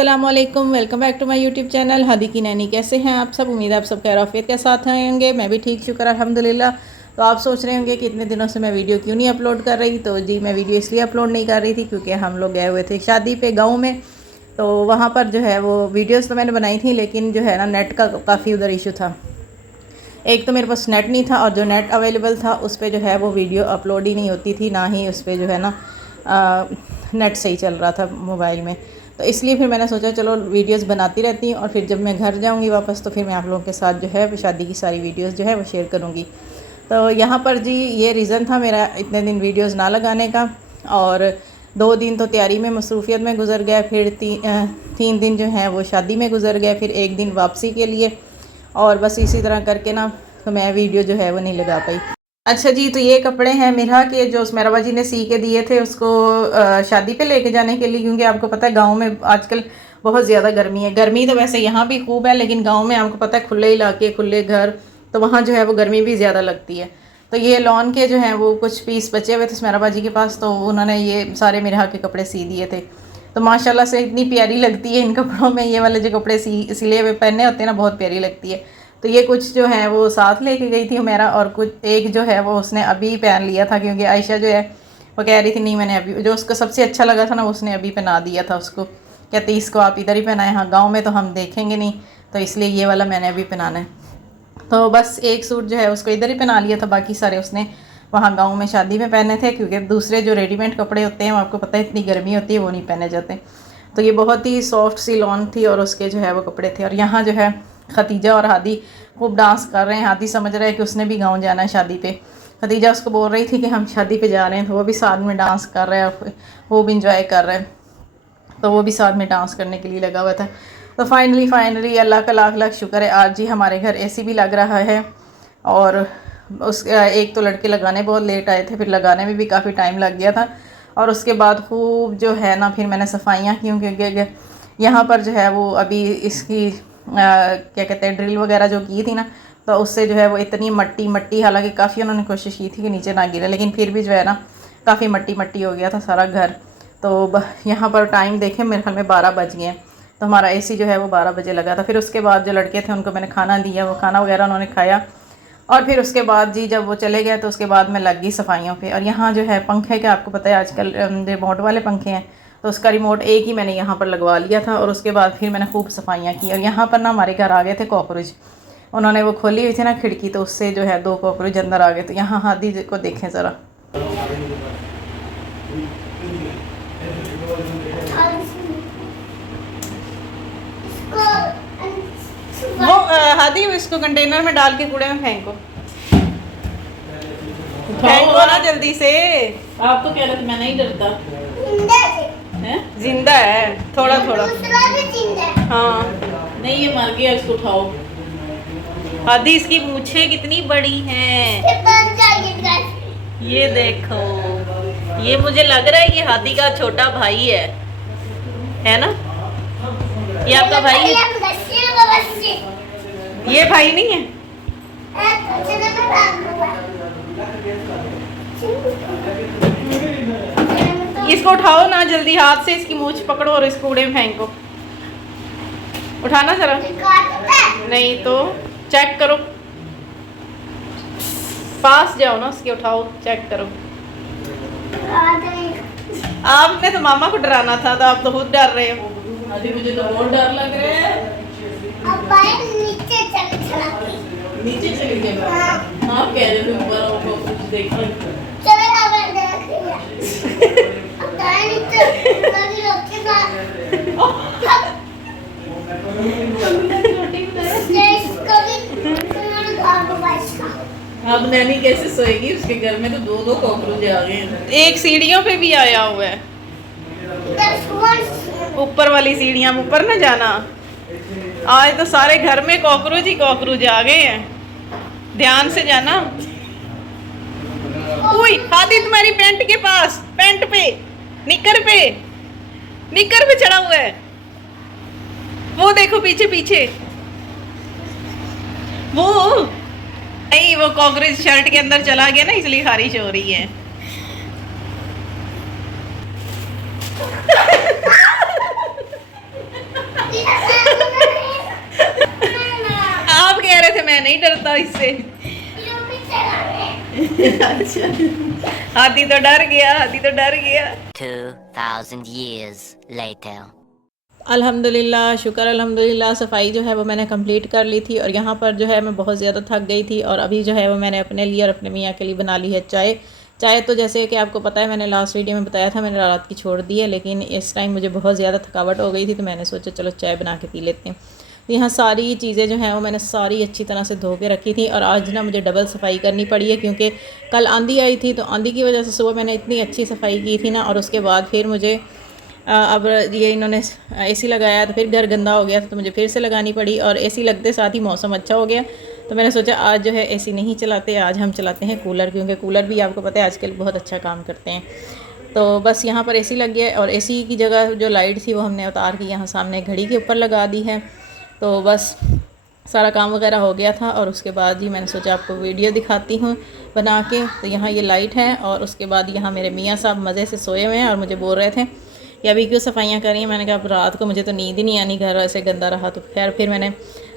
अस्सलामुअलैकुम, welcome back to my YouTube channel Hadi की nanny. कैसे हैं आप सब? उम्मीद है आप सब खैर आफियत के साथ होंगे। मैं भी ठीक शुक्र अल्हम्दुलिल्लाह। तो आप सोच रहे होंगे कि इतने दिनों से मैं वीडियो क्यों नहीं अपलोड कर रही। तो जी, मैं वीडियो इसलिए अपलोड नहीं कर रही थी क्योंकि हम लोग गए हुए थे शादी पे गाँव में। तो वहाँ पर जो है वो वीडियोज़ तो मैंने बनाई थी, लेकिन जो है ना नेट का काफ़ी उधर इशू था। एक तो मेरे पास नेट नहीं था और जो नेट अवेलेबल था उस पर जो है वो वीडियो अपलोड ही नहीं होती थी, ना ही उस पर जो है ना नेट सही चल रहा था मोबाइल में। तो इसलिए फिर मैंने सोचा चलो वीडियोस बनाती रहती हूँ और फिर जब मैं घर जाऊँगी वापस तो फिर मैं आप लोगों के साथ जो है शादी की सारी वीडियोस जो है वो शेयर करूँगी। तो यहाँ पर जी ये रीज़न था मेरा इतने दिन वीडियोस ना लगाने का। और 2 दिन तो तैयारी में मसरूफियत में गुजर गया, फिर 3 दिन जो है वो शादी में गुजर गया, फिर एक दिन वापसी के लिए। और बस इसी तरह करके ना तो मैं वीडियो जो है वो नहीं लगा पाई। अच्छा जी, तो ये कपड़े हैं मिरा के जो उस्मेरा बाजी ने सी के दिए थे उसको शादी पे लेके जाने के लिए, क्योंकि आपको पता है गांव में आजकल बहुत ज़्यादा गर्मी है। गर्मी तो वैसे यहाँ भी खूब है, लेकिन गांव में आपको पता है खुले इलाके खुले घर, तो वहाँ जो है वो गर्मी भी ज़्यादा लगती है। तो ये लॉन के जो हैं वो कुछ पीस बचे हुए थे उस्मेरा बाजी के पास, तो उन्होंने ये सारे मिरा के कपड़े सी दिए थे। तो माशाल्लाह से इतनी प्यारी लगती है इन कपड़ों में, ये वाले जो कपड़े सिले हुए पहने होते हैं ना, बहुत प्यारी लगती है। तो ये कुछ जो है वो साथ लेके गई थी मेरा, और कुछ एक जो है वो उसने अभी पहन लिया था, क्योंकि आयशा जो है वो कह रही थी नहीं मैंने अभी, जो उसको सबसे अच्छा लगा था ना उसने अभी पहना दिया था उसको। कहती इसको आप इधर ही पहनाएं, हाँ गाँव में तो हम देखेंगे नहीं, तो इसलिए ये वाला मैंने अभी पहनाना है। तो बस एक सूट जो है उसको इधर ही पहना लिया था, बाकी सारे उसने वहाँ गाँव में शादी में पहने थे, क्योंकि दूसरे जो रेडीमेड कपड़े होते हैं आपको पता है इतनी गर्मी होती है वो नहीं पहने जाते। तो ये बहुत ही सॉफ्ट सी लॉन थी और उसके जो है वो कपड़े थे। और यहाँ जो है खतीजा और हादी खूब डांस कर रहे हैं। हादी समझ रहा है कि उसने भी गाँव जाना है शादी पे। खतीजा उसको बोल रही थी कि हम शादी पे जा रहे हैं, तो वो भी साथ में डांस कर रहे हैं, वो भी इंजॉय कर रहे हैं, तो वो भी साथ में डांस करने के लिए लगा हुआ था। तो फाइनली अल्लाह का लाख लाख शुक्र है, आज जी हमारे घर एसी भी लग रहा है। और उस एक तो लड़के लगाने बहुत लेट आए थे, फिर लगाने में भी काफ़ी टाइम लग गया था। और उसके बाद खूब जो है ना फिर मैंने सफाइयाँ की, क्योंकि यहाँ पर जो है वो अभी इसकी क्या कहते हैं ड्रिल वगैरह जो की थी ना, तो उससे जो है वो इतनी मट्टी, हालांकि काफ़ी उन्होंने कोशिश की थी कि नीचे ना गिरे, लेकिन फिर भी जो है ना काफ़ी मट्टी हो गया था सारा घर। तो यहाँ पर टाइम देखें मेरे ख्याल में 12 बज गए हैं। तो हमारा एसी जो है वो 12 बजे लगा था। फिर उसके बाद जो लड़के थे उनको मैंने खाना दिया, वो खाना वगैरह उन्होंने खाया। और फिर उसके बाद जी जब वो चले गए तो उसके बाद मैं लग गई सफाइयों पे। और यहाँ जो है पंखे के आपको पता है आजकल रिमोट वाले पंखे हैं, तो उसका रिमोट एक ही मैंने यहाँ पर लगवा लिया था। और उसके बाद फिर मैंने खूब सफाइयाँ की। और यहाँ पर ना हमारे घर आ गए थे कॉकरोच, उन्होंने वो खोली हुई थी ना खिड़की, तो उससे जो है 2 कॉकरोच अंदर आ गए। तो यहाँ हादी को देखें ज़रा, वो हादी इसको कंटेनर में डाल के कूड़े में फेंको ना जल्दी से। आप तो कह रहे थे मैं नहीं डरता। जिंदा है थोड़ा थोड़ा। हाँ नहीं ये मर गया, इसको उठाओ। हादी इसकी मूछें कितनी बड़ी हैं, ये देखो। ये मुझे लग रहा है ये हादी का छोटा भाई है ना? ये आपका भाई है? ये भाई नहीं है? इसको उठाओ ना जल्दी, हाथ से इसकी मूछ पकड़ो और इसको कूड़े में फेंको। उठाना जरा। नहीं तो चेक करो, पास जाओ ना उसके, उठाओ चेक करो। आपने तो मामा को डराना था, तो आप तो खुद डर रहे हो। अभी मुझे तो बहुत डर लग रहा है। नीचे चले गए। आप कह रहे थे ऊपर आओ कुछ देखिए। अब नैनी कैसे सोएगी? उसके घर में तो 2 कॉकरोच आ गए हैं। एक सीढ़ियों पे भी आया हुआ है, ऊपर वाली सीढ़ियां ऊपर ना जाना। आज तो सारे घर में कॉकरोच ही कॉकरोच आ गए हैं, ध्यान से जाना। उई हादी तुम्हारी पैंट के पास, पैंट पे निकर पे चढ़ा हुआ है, वो देखो पीछे पीछे। वो नहीं, वो कॉकरोच शर्ट के अंदर चला गया ना, इसलिए खारिश हो रही है। मैं नहीं डरता इससे। अच्छा हाथी तो डर गया, हाथी तो डर गया। 2000 years later. अल्हम्दुलिल्लाह, शुक्र अल्हम्दुलिल्लाह, सफाई जो है वो मैंने कंप्लीट कर ली थी। और यहाँ पर जो है मैं बहुत ज़्यादा थक गई थी और अभी जो है वो मैंने अपने लिए और अपने मियाँ के लिए बना ली है चाय। चाय तो जैसे कि आपको पता है, मैंने लास्ट वीडियो में बताया था, मैंने रात की छोड़ दी है, लेकिन इस टाइम मुझे बहुत ज़्यादा थकावट हो गई थी तो मैंने सोचा चलो चाय बना के पी लेते हैं। तो यहाँ सारी चीज़ें जो हैं वो मैंने सारी अच्छी तरह से धो के रखी थी। और आज ना मुझे डबल सफाई करनी पड़ी है क्योंकि कल आंधी आई थी, तो आंधी की वजह से सुबह मैंने इतनी अच्छी सफाई की थी ना, और उसके बाद फिर मुझे अब ये इन्होंने एसी लगाया तो फिर घर गंदा हो गया तो मुझे फिर से लगानी पड़ी। और एसी लगते साथ ही मौसम अच्छा हो गया तो मैंने सोचा आज जो है एसी नहीं चलाते, आज हम चलाते हैं कूलर, क्योंकि कूलर भी आपको पता है आजकल बहुत अच्छा काम करते हैं। तो बस यहाँ पर एसी लग गया और एसी की जगह जो लाइट थी वो हमने उतार के यहाँ सामने घड़ी के ऊपर लगा दी है। तो बस सारा काम वगैरह हो गया था और उसके बाद ही मैंने सोचा आपको वीडियो दिखाती हूँ बना के। तो यहाँ ये लाइट है और उसके बाद यहाँ मेरे मियाँ साहब मज़े से सोए हुए हैं और मुझे बोल रहे थे कि अभी क्यों सफाइयाँ करी हैं। मैंने कहा अब रात को मुझे तो नींद ही नहीं आनी, घर ऐसे गंदा रहा। तो खैर फिर मैंने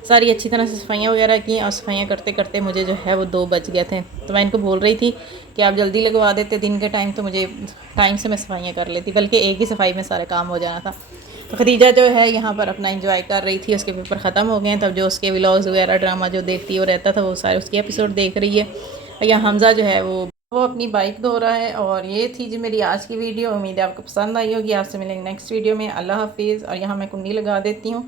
सारी अच्छी तरह से सफाइयाँ वगैरह की और सफाइयाँ करते करते मुझे जो है वो 2 बज गए थे। तो मैं इनको बोल रही थी कि आप जल्दी लगवा देते दिन के टाइम, तो मुझे टाइम से मैं सफाइयाँ कर लेती, बल्कि एक ही सफाई में सारा काम हो जाना था। तो खदीजा जो है यहाँ पर अपना एंजॉय कर रही थी, उसके पेपर ख़त्म हो गए हैं, तब जो उसके व्लॉग्स वगैरह ड्रामा जो देखती वो रहता था वो सारे उसके एपिसोड देख रही है। और यहाँ हमज़ा जो है वो अपनी बाइक धो रहा है। और ये थी जी मेरी आज की वीडियो, उम्मीद है आपको पसंद आई होगी। आपसे मिलेंगे नेक्स्ट वीडियो में। अल्लाह हाफिज़। और यहाँ मैं कुंडी लगा देती हूँ।